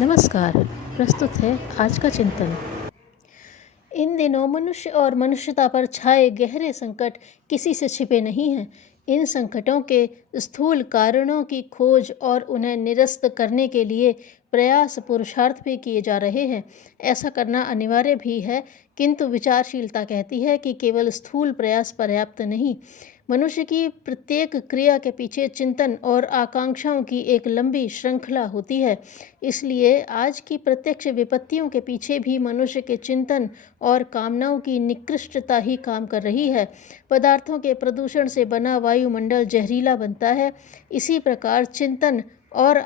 नमस्कार। प्रस्तुत है आज का चिंतन। इन दिनों मनुष्य और मनुष्यता पर छाए गहरे संकट किसी से छिपे नहीं हैं। इन संकटों के स्थूल कारणों की खोज और उन्हें निरस्त करने के लिए प्रयास पुरुषार्थ भी किए जा रहे हैं। ऐसा करना अनिवार्य भी है, किंतु विचारशीलता कहती है कि केवल स्थूल प्रयास पर्याप्त नहीं। मनुष्य की प्रत्येक क्रिया के पीछे चिंतन और आकांक्षाओं की एक लंबी श्रृंखला होती है। इसलिए आज की प्रत्यक्ष विपत्तियों के पीछे भी मनुष्य के चिंतन और कामनाओं की निकृष्टता ही काम कर रही है। पदार्थों के प्रदूषण से बना वायुमंडल जहरीला बनता है। इसी प्रकार चिंतन और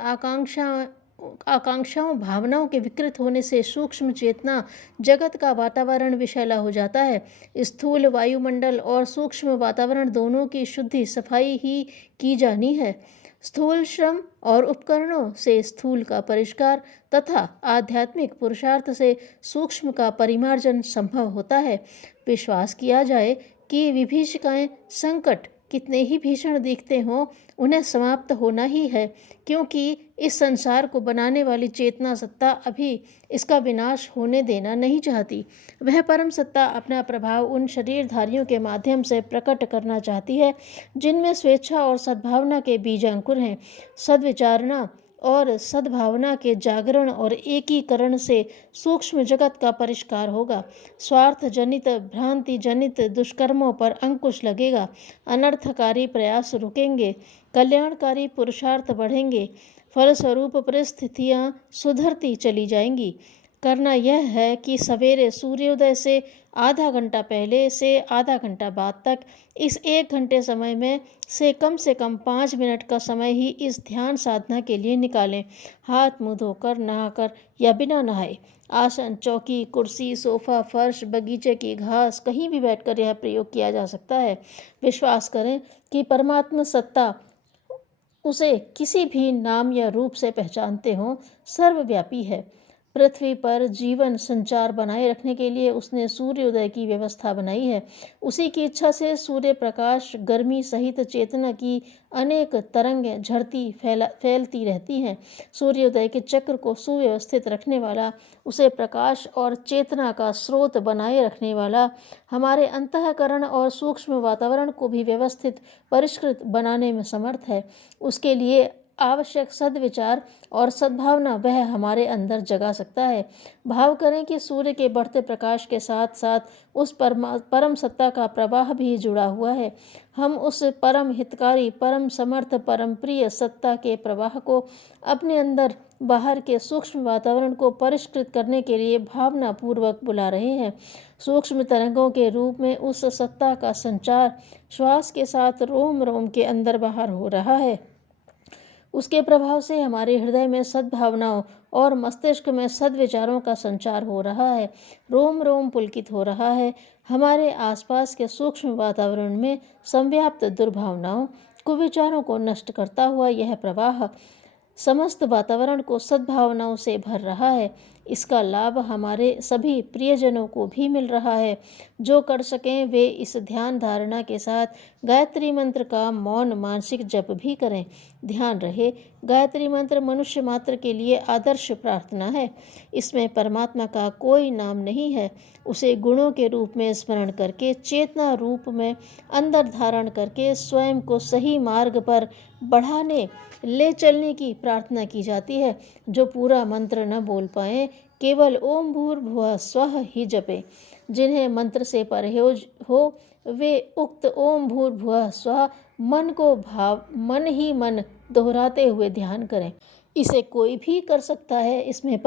आकांक्षाओं भावनाओं के विकृत होने से सूक्ष्म चेतना जगत का वातावरण विषैला हो जाता है। स्थूल वायुमंडल और सूक्ष्म वातावरण दोनों की शुद्धि सफाई ही की जानी है। स्थूल श्रम और उपकरणों से स्थूल का परिष्कार तथा आध्यात्मिक पुरुषार्थ से सूक्ष्म का परिमार्जन संभव होता है। विश्वास किया जाए कि विभीषिकाएं संकट कितने ही भीषण दिखते हों, उन्हें समाप्त होना ही है, क्योंकि इस संसार को बनाने वाली चेतना सत्ता अभी इसका विनाश होने देना नहीं चाहती। वह परम सत्ता अपना प्रभाव उन शरीरधारियों के माध्यम से प्रकट करना चाहती है जिनमें स्वेच्छा और सद्भावना के बीज अंकुर हैं। सद्विचारणा और सद्भावना के जागरण और एकीकरण से सूक्ष्म जगत का परिष्कार होगा। स्वार्थ जनित भ्रांति जनित दुष्कर्मों पर अंकुश लगेगा। अनर्थकारी प्रयास रुकेंगे, कल्याणकारी पुरुषार्थ बढ़ेंगे। फलस्वरूप परिस्थितियां सुधरती चली जाएंगी। करना यह है कि सवेरे सूर्योदय से आधा घंटा पहले से आधा घंटा बाद तक इस 1 घंटे समय में से कम 5 मिनट का समय ही इस ध्यान साधना के लिए निकालें। हाथ मुँह धोकर, नहाकर या बिना नहाए, आसन, चौकी, कुर्सी, सोफा, फर्श, बगीचे की घास, कहीं भी बैठकर यह प्रयोग किया जा सकता है। विश्वास करें कि परमात्मा सत्ता उसे किसी भी नाम या रूप से पहचानते हों, सर्वव्यापी है। पृथ्वी पर जीवन संचार बनाए रखने के लिए उसने सूर्योदय की व्यवस्था बनाई है। उसी की इच्छा से सूर्य प्रकाश, गर्मी सहित चेतना की अनेक तरंगें झड़ती फैलती रहती हैं। सूर्योदय के चक्र को सुव्यवस्थित रखने वाला, उसे प्रकाश और चेतना का स्रोत बनाए रखने वाला, हमारे अंतःकरण और सूक्ष्म वातावरण को भी व्यवस्थित परिष्कृत बनाने में समर्थ है। उसके लिए आवश्यक सद्विचार और सद्भावना वह हमारे अंदर जगा सकता है। भाव करें कि सूर्य के बढ़ते प्रकाश के साथ साथ उस परम सत्ता का प्रवाह भी जुड़ा हुआ है। हम उस परम हितकारी, परम समर्थ, परम प्रिय सत्ता के प्रवाह को अपने अंदर बाहर के सूक्ष्म वातावरण को परिष्कृत करने के लिए भावनापूर्वक बुला रहे हैं। सूक्ष्म तरंगों के रूप में उस सत्ता का संचार श्वास के साथ रोम रोम के अंदर बाहर हो रहा है। उसके प्रभाव से हमारे हृदय में सद्भावनाओं और मस्तिष्क में सद्विचारों का संचार हो रहा है। रोम रोम पुलकित हो रहा है। हमारे आसपास के सूक्ष्म वातावरण में संव्याप्त दुर्भावनाओं, कुविचारों को नष्ट करता हुआ यह प्रवाह समस्त वातावरण को सद्भावनाओं से भर रहा है। इसका लाभ हमारे सभी प्रियजनों को भी मिल रहा है। जो कर सकें वे इस ध्यान धारणा के साथ गायत्री मंत्र का मौन मानसिक जप भी करें। ध्यान रहे, गायत्री मंत्र मनुष्य मात्र के लिए आदर्श प्रार्थना है। इसमें परमात्मा का कोई नाम नहीं है। उसे गुणों के रूप में स्मरण करके, चेतना रूप में अंदर धारण करके स्वयं को सही मार्ग पर बढ़ाने ले चलने की प्रार्थना की जाती है। जो पूरा मंत्र न बोल पाए, केवल ओम भूर्भुवः स्वः ही जपे। जिन्हें मंत्र से परहेज हो, वे उक्त ओम भूर्भुवः स्वः मन ही मन दोहराते हुए ध्यान करें। इसे कोई भी कर सकता है। इसमें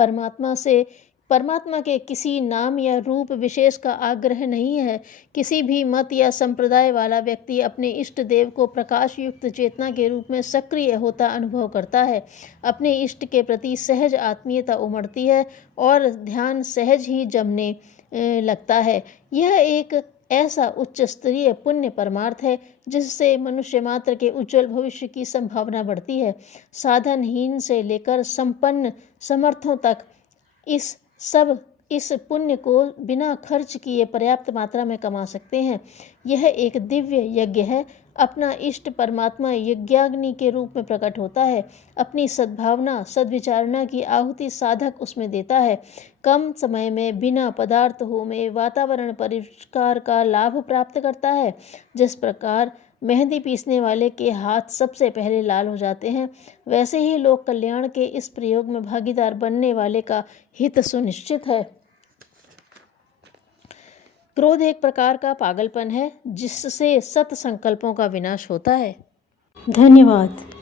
परमात्मा के किसी नाम या रूप विशेष का आग्रह नहीं है। किसी भी मत या संप्रदाय वाला व्यक्ति अपने इष्ट देव को प्रकाश युक्त चेतना के रूप में सक्रिय होता अनुभव करता है। अपने इष्ट के प्रति सहज आत्मीयता उमड़ती है और ध्यान सहज ही जमने लगता है। यह एक ऐसा उच्च स्तरीय पुण्य परमार्थ है जिससे मनुष्य मात्र के उज्जवल भविष्य की संभावना बढ़ती है। साधनहीन से लेकर संपन्न समर्थों तक इस पुण्य को बिना खर्च किए पर्याप्त मात्रा में कमा सकते हैं। यह एक दिव्य यज्ञ है। अपना इष्ट परमात्मा यज्ञाग्नि के रूप में प्रकट होता है। अपनी सद्भावना सद्विचारणा की आहुति साधक उसमें देता है। कम समय में बिना पदार्थ हो में वातावरण परिष्कार का लाभ प्राप्त करता है। जिस प्रकार मेहंदी पीसने वाले के हाथ सबसे पहले लाल हो जाते हैं, वैसे ही लोक कल्याण के इस प्रयोग में भागीदार बनने वाले का हित सुनिश्चित है। क्रोध एक प्रकार का पागलपन है जिससे सत संकल्पों का विनाश होता है। धन्यवाद।